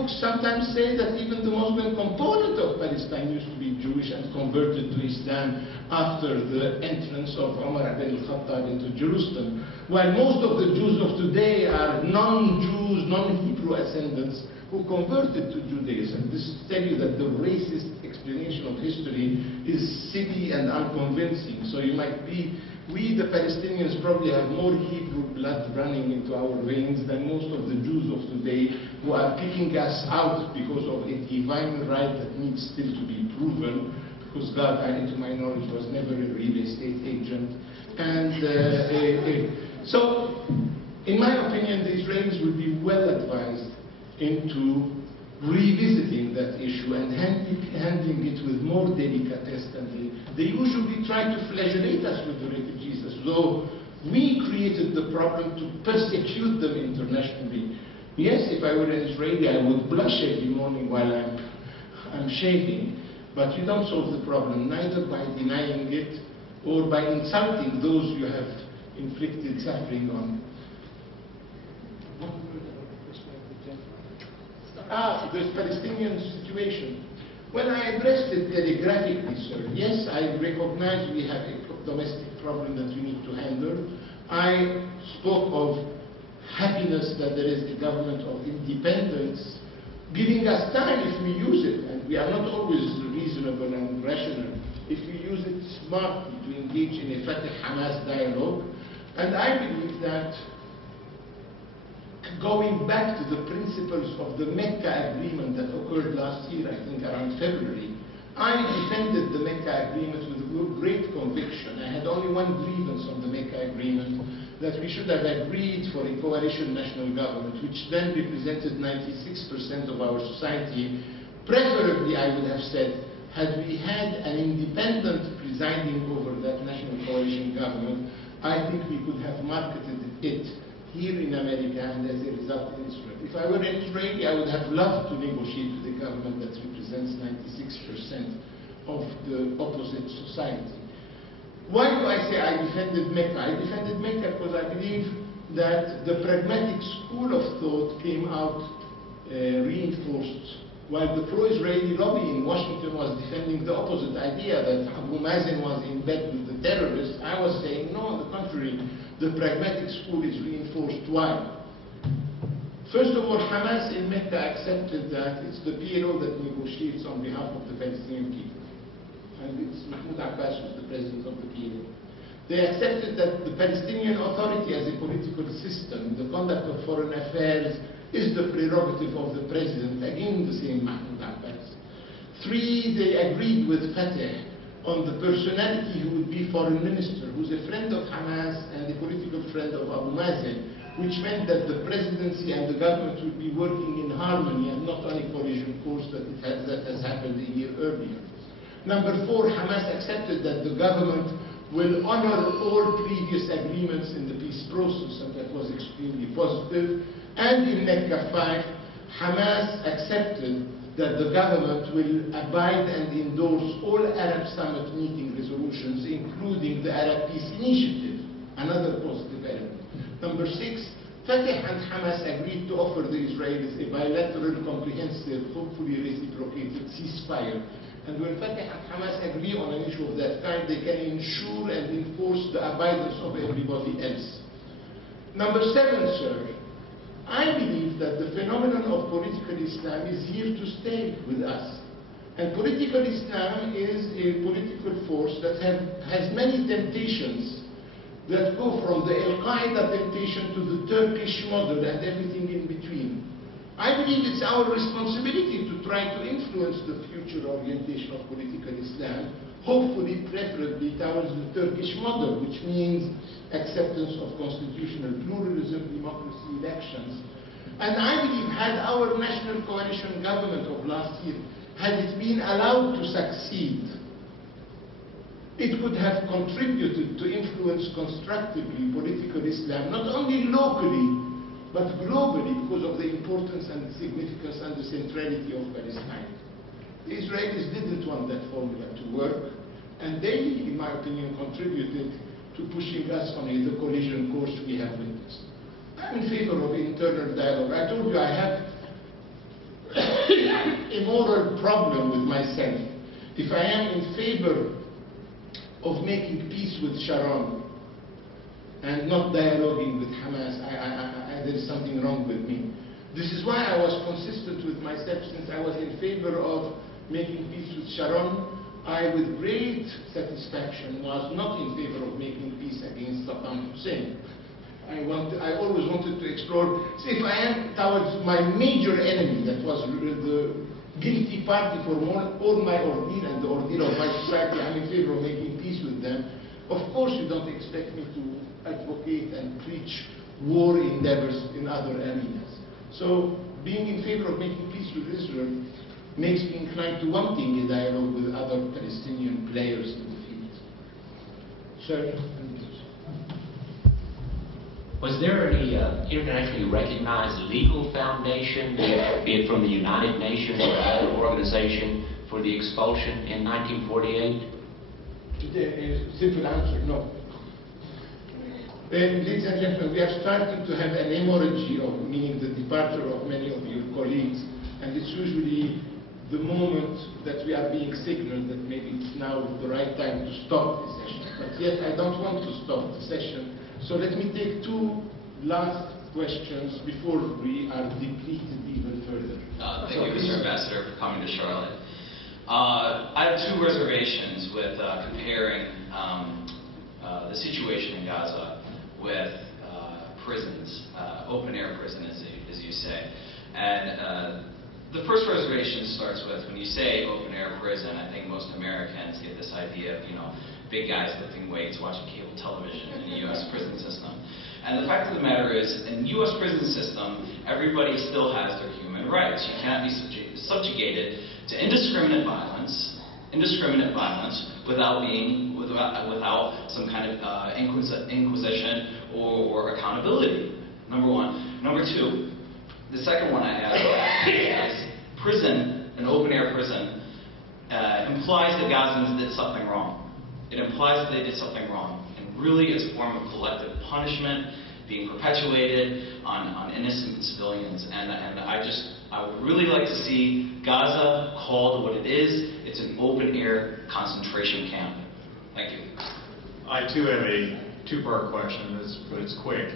books sometimes say that even the Muslim component of Palestine used to be Jewish and converted to Islam after the entrance of Umar ibn al-Khattab into Jerusalem, while most of the Jews of today are non-Jews, non-Hebrew ascendants who converted to Judaism. This is to tell you that the racist explanation of history is silly and unconvincing. So you might be, we the Palestinians probably have more Hebrew blood running into our veins than most of the Jews of today, who are kicking us out because of a divine right that needs still to be proven, because God, to my knowledge, was never a real estate agent. And so, in my opinion, the Israelis would be well advised into revisiting that issue and handling it with more delicatesse than they usually try to flagellate us with the refugees, as though we created the problem to persecute them internationally. Yes, if I were an Israeli, I would blush every morning while I'm shaving, but you don't solve the problem, neither by denying it or by insulting those you have inflicted suffering on. The Palestinian situation. When I addressed it telegraphically, sir, yes, I recognize we have a domestic problem that we need to handle. I spoke of happiness that there is a government of independence giving us time if we use it, and we are not always reasonable and rational, if we use it smartly to engage in a Fatah-Hamas dialogue. And I believe that going back to the principles of the Mecca agreement that occurred last year, I think around February, I defended the Mecca agreement with great conviction. I had only one grievance on the Mecca agreement, that we should have agreed for a coalition national government, which then represented 96% of our society. Preferably, I would have said, had we had an independent presiding over that national coalition government, I think we could have marketed it here in America and as a result in Israel. If I were an Israeli, I would have loved to negotiate with a government that represents 96% of the opposite society. Why do I say I defended Mecca? I defended Mecca because I believe that the pragmatic school of thought came out reinforced, while the pro-Israeli lobby in Washington was defending the opposite idea, that Abu Mazen was in bed with the terrorists. I was saying, no, on the contrary, the pragmatic school is reinforced. Why? First of all, Hamas in Mecca accepted that it's the PLO that negotiates on behalf of the Palestinian people. And it's Mahmoud Abbas who's the president of the PLO. They accepted that the Palestinian Authority as a political system, the conduct of foreign affairs, is the prerogative of the president, again the same Mahmoud Abbas. 3, they agreed with Fatah on the personality who would be foreign minister, who's a friend of Hamas and a political friend of Abu Mazen, which meant that the presidency and the government would be working in harmony and not on a collision course that has happened a year earlier. Number 4, Hamas accepted that the government will honor all previous agreements in the peace process, and that was extremely positive. And in Mecca 5, Hamas accepted that the government will abide and endorse all Arab Summit meeting resolutions, including the Arab Peace Initiative, another positive element. Number 6, Fatah and Hamas agreed to offer the Israelis a bilateral, comprehensive, hopefully reciprocated ceasefire. And when Fatah and Hamas agree on an issue of that kind, they can ensure and enforce the abidance of everybody else. Number 7, sir, I believe that the phenomenon of political Islam is here to stay with us. And political Islam is a political force that has many temptations that go from the Al-Qaeda temptation to the Turkish model and everything in between. I believe it's our responsibility to try to influence the future orientation of political Islam, hopefully preferably towards the Turkish model, which means acceptance of constitutional pluralism, democracy, elections. And I believe had our national coalition government of last year, had it been allowed to succeed, it could have contributed to influence constructively political Islam, not only locally, but globally, because of the importance and the significance and the centrality of Palestine. The Israelis didn't want that formula to work, and they, in my opinion, contributed to pushing us on the collision course we have witnessed. I'm in favor of internal dialogue. I told you I have a moral problem with myself. If I am in favor of making peace with Sharon and not dialoguing with Hamas, there is something wrong with me. This is why I was consistent with myself. Since I was in favor of making peace with Sharon, I, with great satisfaction, was not in favor of making peace against Saddam Hussein. I always wanted to explore, see, if I am towards my major enemy, that was the guilty party for all my ordeal and the ordeal of my society, I'm in favor of making peace with them. Of course, you don't expect me to advocate and preach war endeavors in other arenas. So, being in favor of making peace with Israel makes me inclined to wanting a dialogue with other Palestinian players in the field. Sir? Was there any internationally recognized legal foundation, be it from the United Nations or another organization, for the expulsion in 1948? A simple answer, no. Ladies and gentlemen, we are starting to have an hemorrhage, meaning the departure of many of your colleagues, and it's usually the moment that we are being signaled that maybe it's now the right time to stop the session. But yet I don't want to stop the session. So let me take two last questions before we are depleted even further. Thank you, Mr. Ambassador, for coming to Charlotte. I have two reservations with comparing the situation in Gaza with prisons, open-air prison, as you say. And the first reservation starts with, when you say open-air prison, I think most Americans get this idea of, big guys lifting weights, watching cable television in the U.S. prison system. And the fact of the matter is, in the U.S. prison system, everybody still has their human rights. You cannot be subjugated to indiscriminate violence without some kind of inquisition or accountability, number one. Number two, the second one I have is prison, an open-air prison, implies that Gazans did something wrong. It implies that they did something wrong. And really, it's a form of collective punishment being perpetuated on innocent civilians. And I would really like to see Gaza called what it is. It's an open-air concentration camp. Thank you. I too have a two-part question, but it's quick.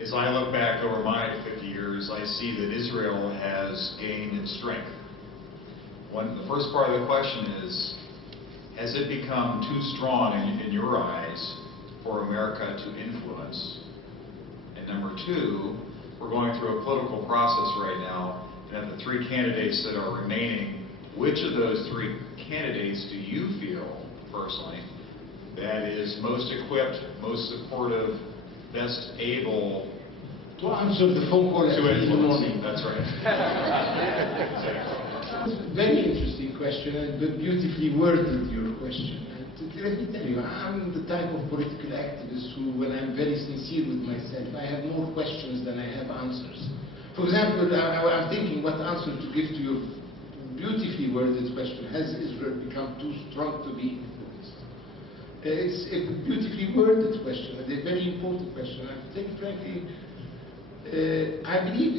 As I look back over my 50 years, I see that Israel has gained in strength. The first part of the question is, has it become too strong in your eyes for America to influence? And number two, we're going through a political process right now, and of the three candidates that are remaining, which of those three candidates do you feel, personally, that is most equipped, most supportive, best able to answer the phone call at 3 in the morning? That's right. Very interesting question, but beautifully worded, your question. And let me tell you, I'm the type of political activist who, when I'm very sincere with myself, I have more questions than I have answers. For example, I'm thinking what answer to give to your beautifully worded question. Has Israel become too strong to be influenced? It's a beautifully worded question, and a very important question. I think, frankly, I believe